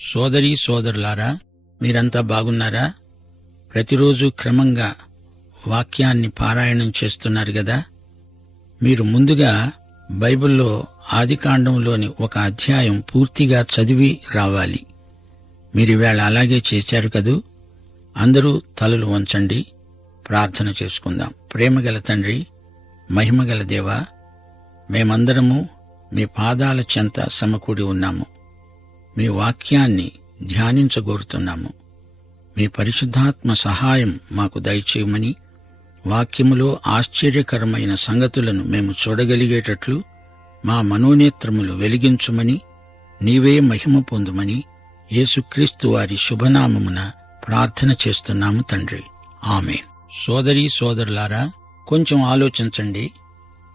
సోదరీ సోదరులారా, మీరంతా బాగున్నారా? ప్రతిరోజు క్రమంగా వాక్యాన్ని పారాయణం చేస్తున్నారు గదా? మీరు ముందుగా బైబిల్లో ఆదికాండంలోని ఒక అధ్యాయం పూర్తిగా చదివి రావాలి. మీరివేళ అలాగే చేశారు కదూ? అందరూ తలలు వంచండి, ప్రార్థన చేసుకుందాం. ప్రేమగల తండ్రి, మహిమగల దేవా, మేమందరము మీ పాదాల చెంత సమకూడి ఉన్నాము. మీ వాక్యాన్ని ధ్యానించగోరుతున్నాము. మీ పరిశుద్ధాత్మ సహాయం మాకు దయచేయమని, వాక్యములో ఆశ్చర్యకరమైన సంగతులను మేము చూడగలిగేటట్లు మా మనోనేత్రములు వెలిగించుమని, నీవే మహిమ పొందుమని యేసుక్రీస్తు వారి శుభనామమున ప్రార్థన చేస్తున్నాము తండ్రి, ఆమేన్. సోదరీ సోదరులారా, కొంచెం ఆలోచించండి.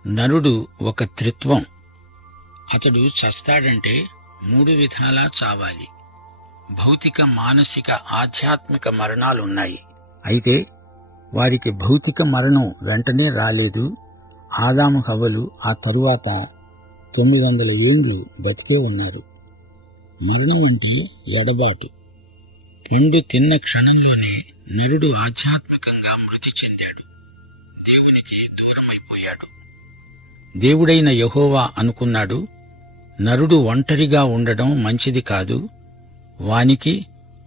నరుడు ఒక త్రిత్వం. అతడు చస్తాడంటే 3 విధాలా చావాలి. భౌతిక, మానసిక, ఆధ్యాత్మిక మరణాలున్నాయి. అయితే వారికి భౌతిక మరణం వెంటనే రాలేదు. ఆదాము హవ్వలు ఆ తరువాత 900 ఏండ్లు బతికే ఉన్నారు. మరణం అంటే ఎడబాటు. పిండు తిన్న క్షణంలోనే నరుడు ఆధ్యాత్మికంగా మృతి చెందాడు, దేవునికి దూరమైపోయాడు. దేవుడైన యెహోవా అనుకున్నాడు, నరుడు ఒంటరిగా ఉండడం మంచిది కాదు,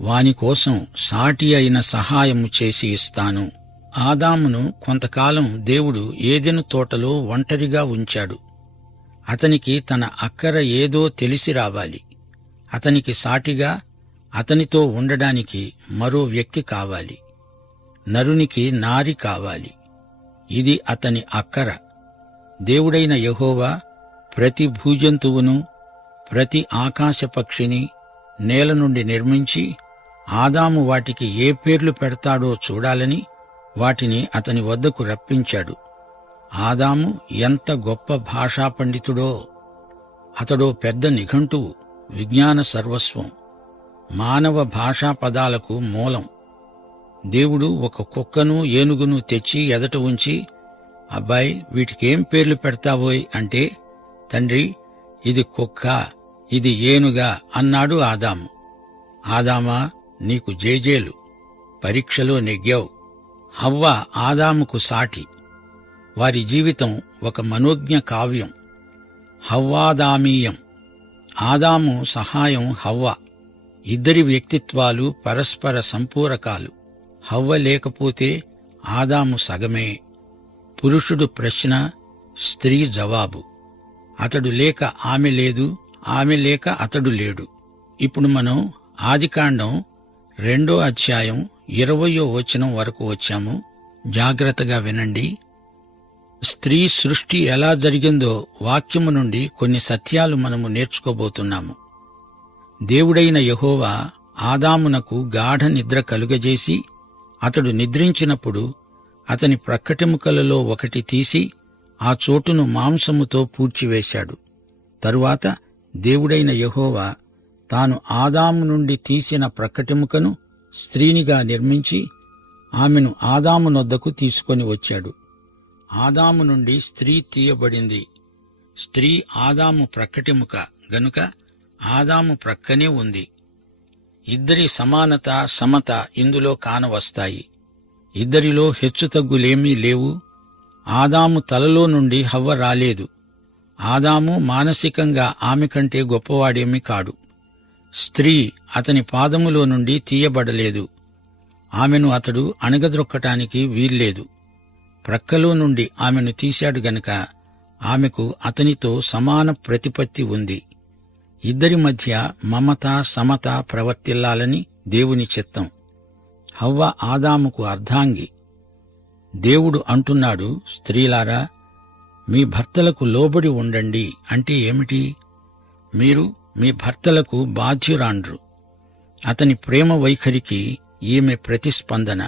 వాని కోసం సాటి అయిన సహాయము చేసి ఇస్తాను. ఆదామును కొంతకాలం దేవుడు ఏదెను తోటలో ఒంటరిగా ఉంచాడు. అతనికి తన అక్కర ఏదో తెలిసి రావాలి. అతనికి సాటిగా, అతనితో ఉండడానికి మరో వ్యక్తి కావాలి. నరునికి నారి కావాలి. ఇది అతని అక్కర. దేవుడైన యెహోవా ప్రతి భూజంతువును, ప్రతి ఆకాశ పక్షిని నేల నుండి నిర్మించి, ఆదాము వాటికి ఏ పేర్లు పెడతాడో చూడాలని వాటిని అతని వద్దకు రప్పించాడు. ఆదాము ఎంత గొప్ప భాషా పండితుడో! అతడో పెద్ద నిఘంటువు, విజ్ఞాన సర్వస్వం, మానవ భాషా పదాలకు మూలం. దేవుడు ఒక కుక్కను, ఏనుగును తెచ్చి ఎదట ఉంచి, అబ్బాయి, వీటికేం పేర్లు పెడతావోయ్ అంటే, తండ్రి, ఇది కుక్క, ఇది ఏనుగా అన్నాడు ఆదాము. ఆదామా, నీకు జేజేలు, పరీక్షలో నెగ్గావు. హవ్వ ఆదాముకు సాటి. వారి జీవితం ఒక మనోజ్ఞ కావ్యం, హవ్వాదామీయం. ఆదాము సహాయం హవ్వ. ఇద్దరి వ్యక్తిత్వాలు పరస్పర సంపూరకాలు. హవ్వ లేకపోతే ఆదాము సగమే. పురుషుడు ప్రశ్న, స్త్రీ జవాబు. అతడు లేక ఆమె లేదు, ఆమె లేక అతడు లేడు. ఇప్పుడు మనం ఆదికాండం 2వ అధ్యాయం 20వ వచనం వరకు వచ్చాము. జాగ్రత్తగా వినండి. స్త్రీ సృష్టి ఎలా జరిగిందో వాక్యము నుండి కొన్ని సత్యాలు మనము నేర్చుకోబోతున్నాము. దేవుడైన యెహోవా ఆదామునకు గాఢ నిద్ర కలుగజేసి, అతడు నిద్రించినప్పుడు అతని ప్రక్కటెముకలలో ఒకటి తీసి ఆ చోటును మాంసముతో పూడ్చివేశాడు. తరువాత దేవుడైన యెహోవా తాను ఆదాము నుండి తీసిన ప్రక్కటెముకను స్త్రీనిగా నిర్మించి ఆమెను ఆదాము నొద్దకు తీసుకొని వచ్చాడు. ఆదాము నుండి స్త్రీ తీయబడింది. స్త్రీ ఆదాము ప్రక్కటెముక గనుక ఆదాము ప్రక్కనే ఉంది. ఇద్దరి సమానత, సమత ఇందులో కానవస్తాయి. ఇద్దరిలో హెచ్చుతగ్గులేమీ లేవు. ఆదాము తలలో నుండి హవ్వ రాలేదు. ఆదాము మానసికంగా ఆమె కంటే గొప్పవాడేమీ కాడు. స్త్రీ అతని పాదములో నుండి తీయబడలేదు. ఆమెను అతడు అణగద్రొక్కటానికి వీల్లేదు. ప్రక్కలో నుండి ఆమెను తీశాడు గనక ఆమెకు అతనితో సమాన ప్రతిపత్తి ఉంది. ఇద్దరి మధ్య మమత, సమత ప్రవర్తిల్లాలని దేవుని చిత్తం. హవ్వ ఆదాముకు అర్ధాంగి. దేవుడు అంటున్నాడు, స్త్రీలారా, మీ భర్తలకు లోబడి ఉండండి అంటే ఏమిటి? మీరు మీ భర్తలకు బాధ్యురాండ్రు. అతని ప్రేమ వైఖరికి ఈమె ప్రతిస్పందన.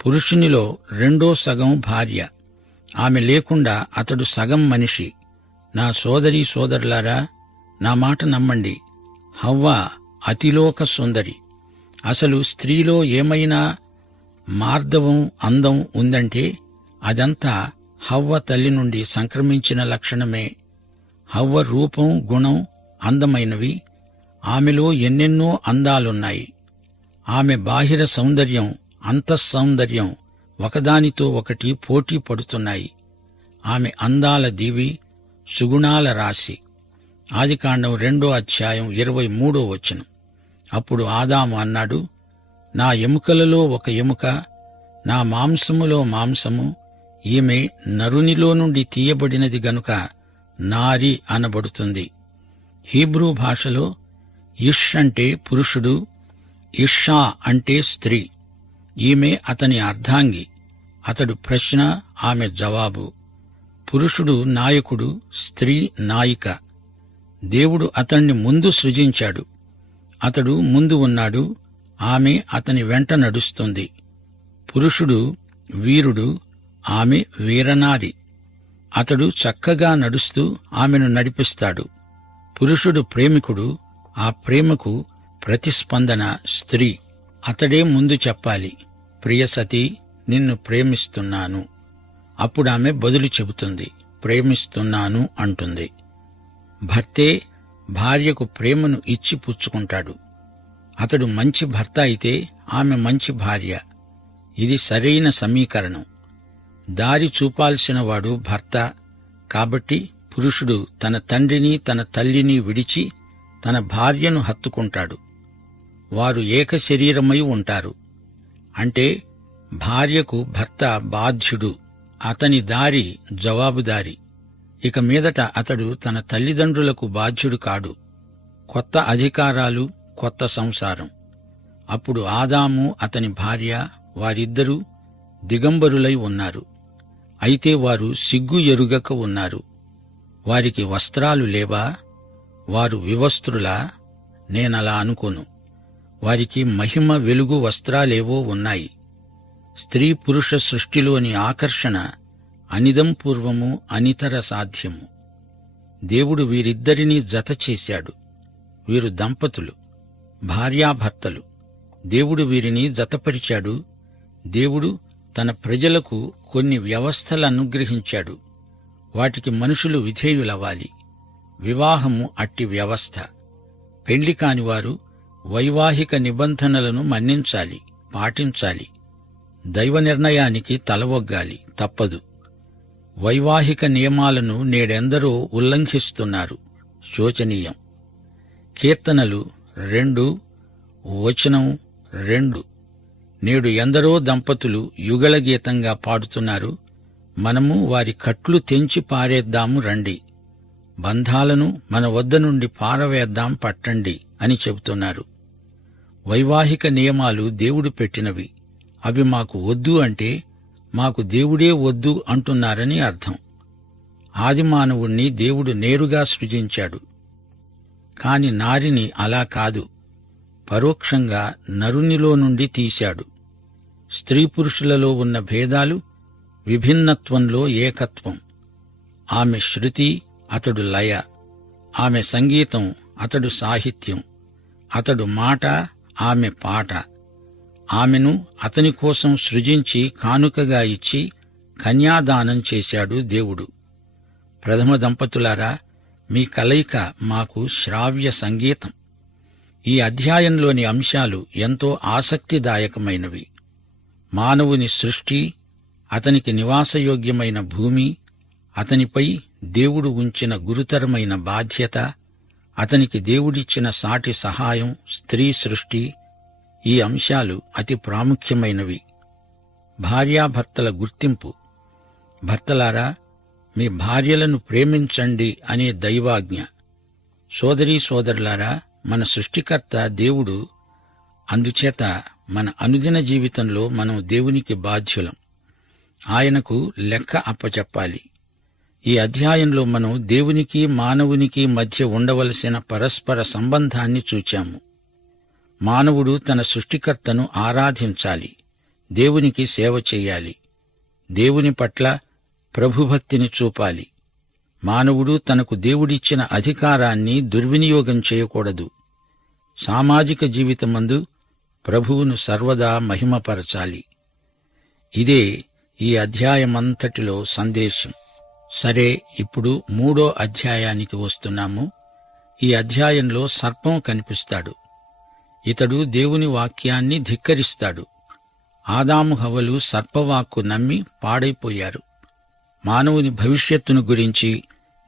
పురుషునిలో 2వ సగం భార్య. ఆమె లేకుండా అతడు సగం మనిషి. నా సోదరీ సోదరులారా, నా మాట నమ్మండి. హవ్వ అతిలోక సుందరి. అసలు స్త్రీలో ఏమైనా మార్దవం, అందం ఉందంటే అదంతా హవ్వ తల్లి నుండి సంక్రమించిన లక్షణమే. హవ్వ రూపం, గుణం అందమైనవి. ఆమెలో ఎన్నెన్నో అందాలున్నాయి. ఆమె బాహిర సౌందర్యం, అంతఃసౌందర్యం ఒకదానితో ఒకటి పోటీ పడుతున్నాయి. ఆమె అందాల దీవి, సుగుణాల రాశి. ఆదికాండం 2:23. అప్పుడు ఆదాము అన్నాడు, నా ఎముకలలో ఒక ఎముక, నా మాంసములో మాంసము, ఈమె నరునిలో నుండి తీయబడినది గనుక నారి అనబడుతుంది. హీబ్రూ భాషలో ఇష్ అంటే పురుషుడు, ఇషా అంటే స్త్రీ. ఈమె అతని అర్ధాంగి. అతడు ప్రశ్న, ఆమె జవాబు. పురుషుడు నాయకుడు, స్త్రీ నాయిక. దేవుడు అతణ్ణి ముందు సృజించాడు. అతడు ముందు ఉన్నాడు, ఆమె అతని వెంట నడుస్తుంది. పురుషుడు వీరుడు, ఆమె వీరనారి. అతడు చక్కగా నడుస్తూ ఆమెను నడిపిస్తాడు. పురుషుడు ప్రేమికుడు, ఆ ప్రేమకు ప్రతిస్పందన స్త్రీ. అతడే ముందు చెప్పాలి, ప్రియసతీ, నిన్ను ప్రేమిస్తున్నాను. అప్పుడామె బదులు చెబుతుంది, ప్రేమిస్తున్నాను అంటుంది. భర్తే భార్యకు ప్రేమను ఇచ్చి పుచ్చుకుంటాడు. అతడు మంచి భర్త అయితే ఆమె మంచి భార్య. ఇది సరైన సమీకరణం. దారి చూపాల్సినవాడు భర్త. కాబట్టి పురుషుడు తన తండ్రిని తన తల్లిని విడిచి తన భార్యను హత్తుకుంటాడు. వారు ఏక శరీరమై ఉంటారు. అంటే భార్యకు భర్త బాధ్యుడు, అతని దారి జవాబుదారి. ఇక మీదట అతడు తన తల్లిదండ్రులకు బాధ్యుడు కాడు. కొత్త అధికారాలు, కొత్త సంసారం. అప్పుడు ఆదాము, అతని భార్య, వారిద్దరూ దిగంబరులై ఉన్నారు. అయితే వారు సిగ్గు ఎరుగక ఉన్నారు. వారికి వస్త్రాలు లేవా? వారు వివస్త్రులా? నేనలా అనుకోను. వారికి మహిమ వెలుగు వస్త్రాలేవో ఉన్నాయి. స్త్రీ పురుష సృష్టిలోని ఆకర్షణ అనిదంపూర్వము, అనితర సాధ్యము. దేవుడు వీరిద్దరినీ జత చేశాడు. వీరు దంపతులు, భార్యాభర్తలు. దేవుడు వీరిని జతపరిచాడు. దేవుడు తన ప్రజలకు కొన్ని వ్యవస్థలనుగ్రహించాడు. వాటికి మనుషులు విధేయులవ్వాలి. వివాహము అట్టి వ్యవస్థ. పెండ్లి కానివారు వైవాహిక నిబంధనలను మన్నించాలి, పాటించాలి. దైవ నిర్ణయానికి తలవొగ్గాలి, తప్పదు. వైవాహిక నియమాలను నేడెందరో ఉల్లంఘిస్తున్నారు, శోచనీయం. కీర్తనలు 2:2. నేడు ఎందరో దంపతులు యుగళగీతంగా పాడుతున్నారు. మనము వారి కట్లు తెంచి పారేద్దాము రండి, బంధాలను మన వద్ద నుండి పారవేద్దాం పట్టండి అని చెబుతున్నారు. వైవాహిక నియమాలు దేవుడు పెట్టినవి. అవి మాకు వద్దు అంటే మాకు దేవుడే వద్దు అంటున్నారని అర్థం. ఆదిమానవుణ్ణి దేవుడు నేరుగా సృజించాడు. కాని నారిని అలా కాదు, పరోక్షంగా నరునిలో నుండి తీశాడు. స్త్రీ పురుషులలో ఉన్న భేదాలు విభిన్నత్వంలో ఏకత్వం. ఆమె శృతి, అతడు లయ. ఆమె సంగీతం, అతడు సాహిత్యం. అతడు మాట, ఆమె పాట. ఆమెను అతని కోసం సృజించి కానుకగా ఇచ్చి కన్యాదానం చేశాడు దేవుడు. ప్రథమ దంపతులారా, మీ కలయిక మాకు శ్రావ్య సంగీతం. ఈ అధ్యాయంలోని అంశాలు ఎంతో ఆసక్తిదాయకమైనవి. మానవుని సృష్టి, అతనికి నివాసయోగ్యమైన భూమి, అతనిపై దేవుడు ఉంచిన గురుతరమైన బాధ్యత, అతనికి దేవుడిచ్చిన సాటి సహాయం, స్త్రీ సృష్టి, ఈ అంశాలు అతి ప్రాముఖ్యమైనవి. భార్యాభర్తల గుర్తింపు. భర్తలారా, మీ భార్యలను ప్రేమించండి అనే దైవాజ్ఞ. సోదరీ సోదరులారా, మన సృష్టికర్త దేవుడు. అందుచేత మన అనుదిన జీవితంలో మనం దేవునికి బాధ్యులం. ఆయనకు లెక్క అప్పచెప్పాలి. ఈ అధ్యాయంలో మనం దేవునికి మానవునికి మధ్య ఉండవలసిన పరస్పర సంబంధాన్ని చూచాము. మానవుడు తన సృష్టికర్తను ఆరాధించాలి, దేవునికి సేవ చెయ్యాలి, దేవుని పట్ల ప్రభుభక్తిని చూపాలి. మానవుడు తనకు దేవుడిచ్చిన అధికారాన్ని దుర్వినియోగం చేయకూడదు. సామాజిక జీవితమందు ప్రభువును సర్వదా మహిమపరచాలి. ఇదే ఈ అధ్యాయమంతటిలో సందేశం. సరే, ఇప్పుడు 3వ అధ్యాయానికి వస్తున్నాము. ఈ అధ్యాయంలో సర్పం కనిపిస్తాడు. ఇతడు దేవుని వాక్యాన్ని ధిక్కరిస్తాడు. ఆదాము హవ్వలు సర్పవాక్కు నమ్మి పాడైపోయారు. మానవుని భవిష్యత్తును గురించి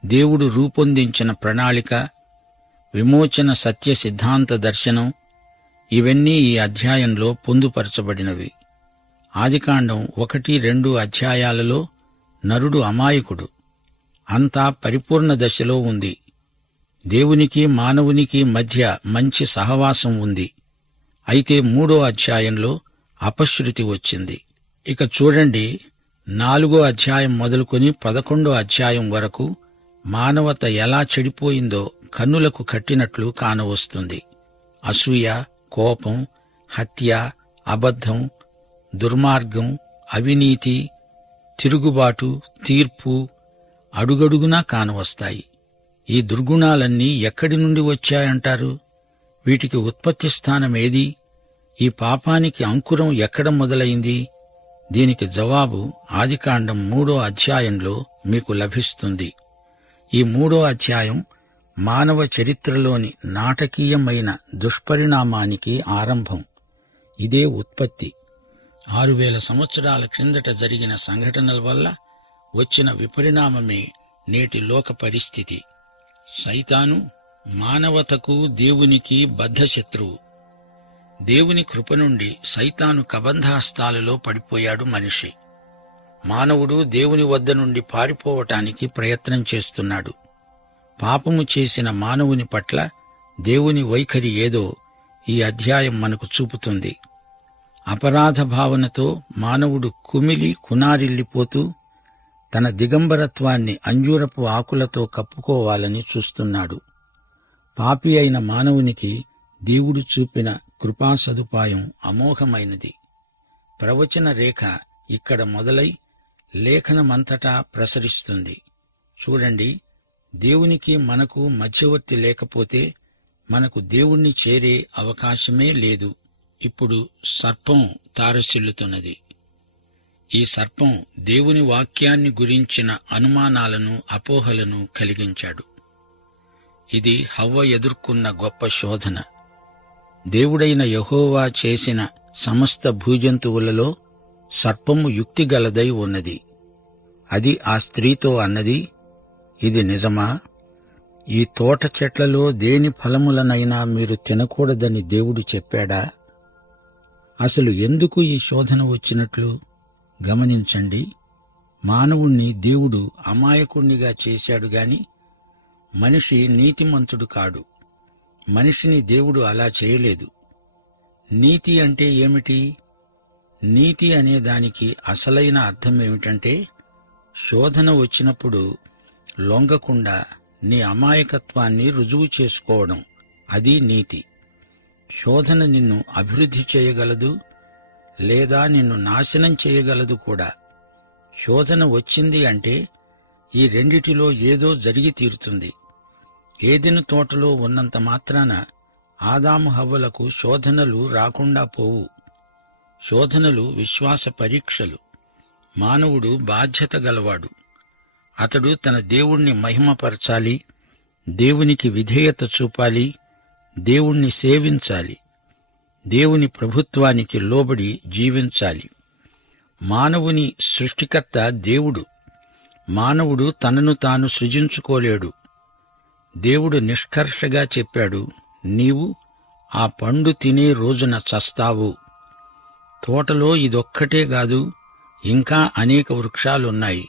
దేవుడు రూపొందించిన ప్రణాళిక, విమోచన సత్య సిద్ధాంత దర్శనం ఇవన్నీ ఈ అధ్యాయంలో పొందుపరచబడినవి. ఆదికాండం 1-2 అధ్యాయాలలో నరుడు అమాయకుడు. అంతా పరిపూర్ణ దశలో ఉంది. దేవునికి మానవునికి మధ్య మంచి సహవాసం ఉంది. అయితే 3వ అధ్యాయంలో అపశృతి వచ్చింది. ఇక చూడండి, 4వ అధ్యాయం మొదలుకొని 11వ అధ్యాయం వరకు మానవత ఎలా చెడిపోయిందో కన్నులకు కట్టినట్లు కానవస్తుంది. అసూయ, కోపం, హత్య, అబద్ధం, దుర్మార్గం, అవినీతి, తిరుగుబాటు, తీర్పు అడుగడుగునా కానవస్తాయి. ఈ దుర్గుణాలన్నీ ఎక్కడి నుండి వచ్చాయంటారు? వీటికి ఉత్పత్తి స్థానమేది? ఈ పాపానికి అంకురం ఎక్కడ మొదలైంది? దీనికి జవాబు ఆదికాండం 3వ అధ్యాయంలో మీకు లభిస్తుంది. ఈ 3వ అధ్యాయం మానవ చరిత్రలోని నాటకీయమైన దుష్పరిణామానికి ఆరంభం. ఇదే ఉత్పత్తి. 6000 సంవత్సరాల క్రిందట జరిగిన సంఘటనల వల్ల వచ్చిన విపరిణామమే నేటి లోక పరిస్థితి. సైతాను మానవతకు దేవునికి బద్ధశత్రువు. దేవుని కృప నుండి సైతాను కబంధహస్తాలలో పడిపోయాడు మనిషి. మానవుడు దేవుని వద్ద నుండి పారిపోవటానికి ప్రయత్నం చేస్తున్నాడు. పాపము చేసిన మానవుని పట్ల దేవుని వైఖరి ఏదో ఈ అధ్యాయం మనకు చూపుతుంది. అపరాధ భావనతో మానవుడు కుమిలి కునారిల్లిపోతూ తన దిగంబరత్వాన్ని అంజూరపు ఆకులతో కప్పుకోవాలని చూస్తున్నాడు. పాపి అయిన మానవునికి దేవుడు చూపిన కృపా సదుపాయం అమోఘమైనది. ప్రవచన రేఖ ఇక్కడ మొదలై లేఖనమంతటా ప్రసరిస్తుంది. చూడండి, దేవునికి మనకు మధ్యవర్తి లేకపోతే మనకు దేవుణ్ణి చేరే అవకాశమే లేదు. ఇప్పుడు సర్పం తారసిల్లుతున్నది. ఈ సర్పం దేవుని వాక్యాన్ని గురించిన అనుమానాలను, అపోహలను కలిగించాడు. ఇది హవ్వ ఎదుర్కొన్న గొప్ప శోధన. దేవుడైన యెహోవా చేసిన సమస్త భూజంతువులలో సర్పము యుక్తిగలదై ఉన్నది. అది ఆ స్త్రీతో అన్నది, ఇది నిజమా? ఈ తోట చెట్లలో దేని ఫలములనైనా మీరు తినకూడదని దేవుడు చెప్పాడా? అసలు ఎందుకు ఈ శోధన వచ్చినట్లు గమనించండి. మానవుణ్ణి దేవుడు అమాయకుణ్ణిగా చేశాడు గాని మనిషి నీతిమంతుడు కాడు. మనిషిని దేవుడు అలా చేయలేదు. నీతి అంటే ఏమిటి? నీతి అనే దానికి అసలైన అర్థమేమిటంటే, శోధన వచ్చినప్పుడు లొంగకుండా నీ అమాయకత్వాన్ని రుజువు చేసుకోవడం. అది నీతి. శోధన నిన్ను అభివృద్ధి చేయగలదు, లేదా నిన్ను నాశనం చేయగలదు కూడా. శోధన వచ్చింది అంటే ఈ రెండిటిలో ఏదో జరిగి తీరుతుంది. ఏదెను తోటలో ఉన్నంత మాత్రాన ఆదాము హవ్వలకు శోధనలు రాకుండా పోవు. శోధనలు విశ్వాస పరీక్షలు. మానవుడు బాధ్యత గలవాడు. అతడు తన దేవుణ్ణి మహిమపరచాలి, దేవునికి విధేయత చూపాలి, దేవుణ్ణి సేవించాలి, దేవుని ప్రభుత్వానికి లోబడి జీవించాలి. మానవుని సృష్టికర్త దేవుడు. మానవుడు తనను తాను సృజించుకోలేడు. దేవుడు నిష్కర్షగా చెప్పాడు, నీవు ఆ పండు తినే రోజున చస్తావు. తోటలో ఇదొక్కటే గాదు, ఇంకా అనేక వృక్షాలున్నాయి.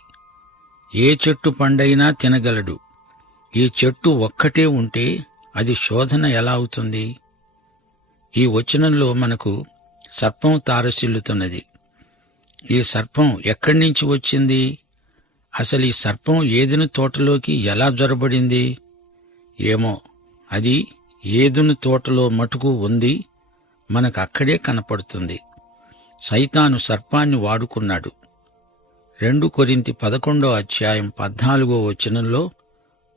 ఏ చెట్టు పండైనా తినగలడు. ఈ చెట్టు ఒక్కటే ఉంటే అది శోధన ఎలా అవుతుంది? ఈ వచనంలో మనకు సర్పం తారసిల్లుతున్నది. ఈ సర్పం ఎక్కడి నుంచి వచ్చింది? అసలు ఈ సర్పం ఏదెను తోటలోకి ఎలా జొరబడింది? ఏమో, అది ఏదెను తోటలో మటుకు ఉంది, మనకు అక్కడే కనపడుతుంది. సైతాను సర్పాన్ని వాడుకున్నాడు. 2 కొరింథీ 11వ అధ్యాయం 14వ వచనంలో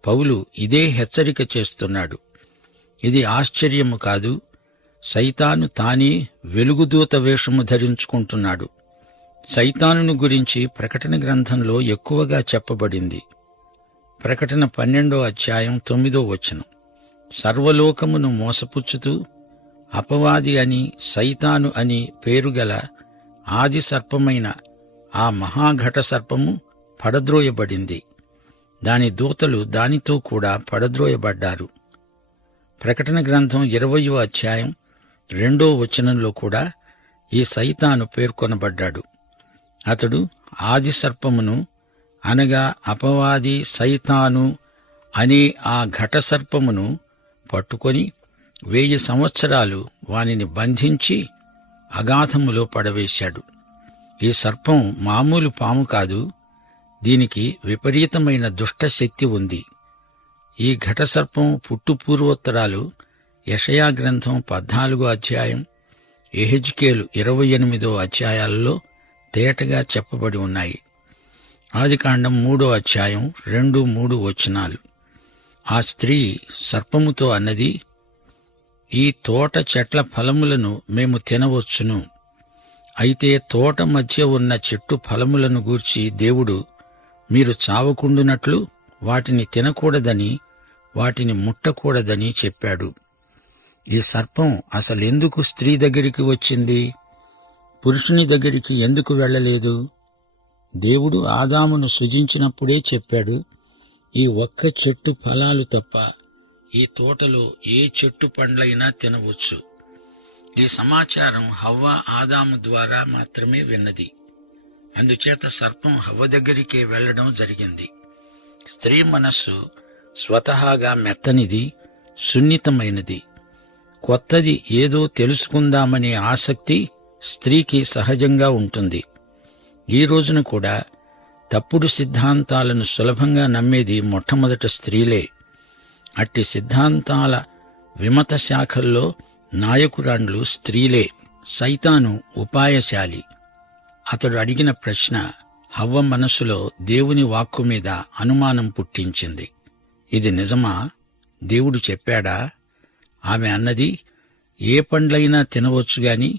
పౌలు ఇదే హెచ్చరిక చేస్తున్నాడు. ఇది ఆశ్చర్యము కాదు. సైతాను తానే వెలుగుదూత వేషము ధరించుకుంటున్నాడు. సైతానుని గురించి ప్రకటన గ్రంథంలో ఎక్కువగా చెప్పబడింది. ప్రకటన 12వ అధ్యాయం 9వ వచనం, సర్వలోకమును మోసపుచ్చుతూ అపవాది అని, సైతాను అని పేరుగల ఆది సర్పమైన ఆ మహాఘట సర్పము పడద్రోయబడింది. దాని దూతలు దానితో కూడా పడద్రోయబడ్డారు. ప్రకటన గ్రంథం 20వ అధ్యాయం 2వ వచనంలో కూడా ఈ సైతాను పేర్కొనబడ్డాడు. అతడు ఆది సర్పమును అనగా అపవాది సైతాను అనే ఆ ఘట సర్పమును పట్టుకొని 1000 సంవత్సరాలు వానిని బంధించి అగాధములో పడవేశాడు. ఈ సర్పం మామూలు పాము కాదు, దీనికి విపరీతమైన దుష్టశక్తి ఉంది. ఈ ఘటసర్పం పుట్టుపూర్వోత్తరాలు యెషయా గ్రంథం 14వ అధ్యాయం, యెహెజ్కేలు 28వ అధ్యాయాలలో తేటగా చెప్పబడి ఉన్నాయి. ఆదికాండం 3వ అధ్యాయం 2-3 వచనాలు. ఆ స్త్రీ సర్పముతో అన్నది, ఈ తోట చెట్ల ఫలములను మేము తినవచ్చును. అయితే తోట మధ్య ఉన్న చెట్టు ఫలములను గూర్చి దేవుడు మీరు చావకుండునట్లు వాటిని తినకూడదని, వాటిని ముట్టకూడదని చెప్పాడు. ఈ సర్పం అసలెందుకు స్త్రీ దగ్గరికి వచ్చింది? పురుషుని దగ్గరికి ఎందుకు వెళ్ళలేదు? దేవుడు ఆదామును సృజించినప్పుడే చెప్పాడు, ఈ ఒక్క చెట్టు ఫలాలు తప్ప ఈ తోటలో ఏ చెట్టు పండ్లైనా తినవచ్చు. ఈ సమాచారం హవ్వ ఆదాము ద్వారా మాత్రమే విన్నది. అందుచేత సర్పం హవ్వ దగ్గరికే వెళ్లడం జరిగింది. స్త్రీ మనస్సు స్వతహాగా మెత్తనిది, సున్నితమైనది. కొత్తది ఏదో తెలుసుకుందామనే ఆసక్తి స్త్రీకి సహజంగా ఉంటుంది. ఈ రోజున కూడా తప్పుడు సిద్ధాంతాలను సులభంగా నమ్మేది మొట్టమొదట స్త్రీలే. అట్టి సిద్ధాంతాల విమత శాఖల్లో నాయకురాండ్లు స్త్రీలే. సైతాను ఉపాయశాలి. అతడు అడిగిన ప్రశ్న హవ్వ మనస్సులో దేవుని వాక్కు మీద అనుమానం పుట్టించింది. ఇది నిజమా? దేవుడు చెప్పాడా? ఆమె అన్నది, ఏ పండ్లైనా తినవచ్చుగాని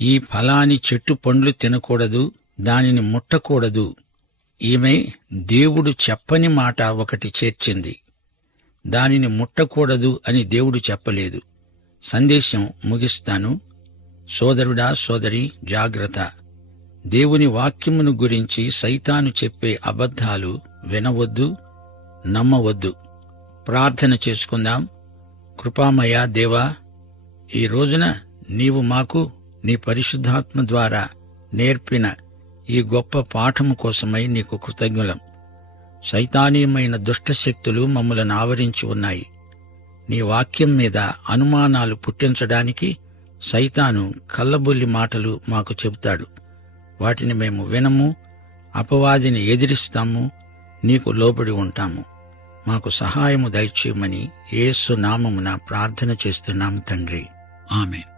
ఈ ఫలాని చెట్టు పండ్లు తినకూడదు, దానిని ముట్టకూడదు. ఈమె దేవుడు చెప్పని మాట ఒకటి చేర్చింది. దానిని ముట్టకూడదు అని దేవుడు చెప్పలేదు. సందేశం ముగిస్తాను. సోదరుడా, సోదరి, జాగ్రత్త. దేవుని వాక్యమును గురించి సైతాను చెప్పే అబద్ధాలు వినవద్దు, నమ్మవద్దు. ప్రార్థన చేసుకుందాం. కృపామయ దేవా, ఈ రోజున నీవు మాకు నీ పరిశుద్ధాత్మ ద్వారా నేర్పిన ఈ గొప్ప పాఠము కోసమై నీకు కృతజ్ఞులం. సైతానీయమైన దుష్టశక్తులు మమ్మలను ఆవరించి ఉన్నాయి. నీ వాక్యం మీద అనుమానాలు పుట్టించడానికి సైతాను కల్లబొల్లి మాటలు మాకు చెబుతాడు. వాటిని మేము వినము, అపవాదిని ఎదిరిస్తాము, నీకు లోబడి ఉంటాము. మాకు సహాయము దయచేయమని యేసు నామమున ప్రార్థన చేస్తున్నాము తండ్రి. ఆమేన్.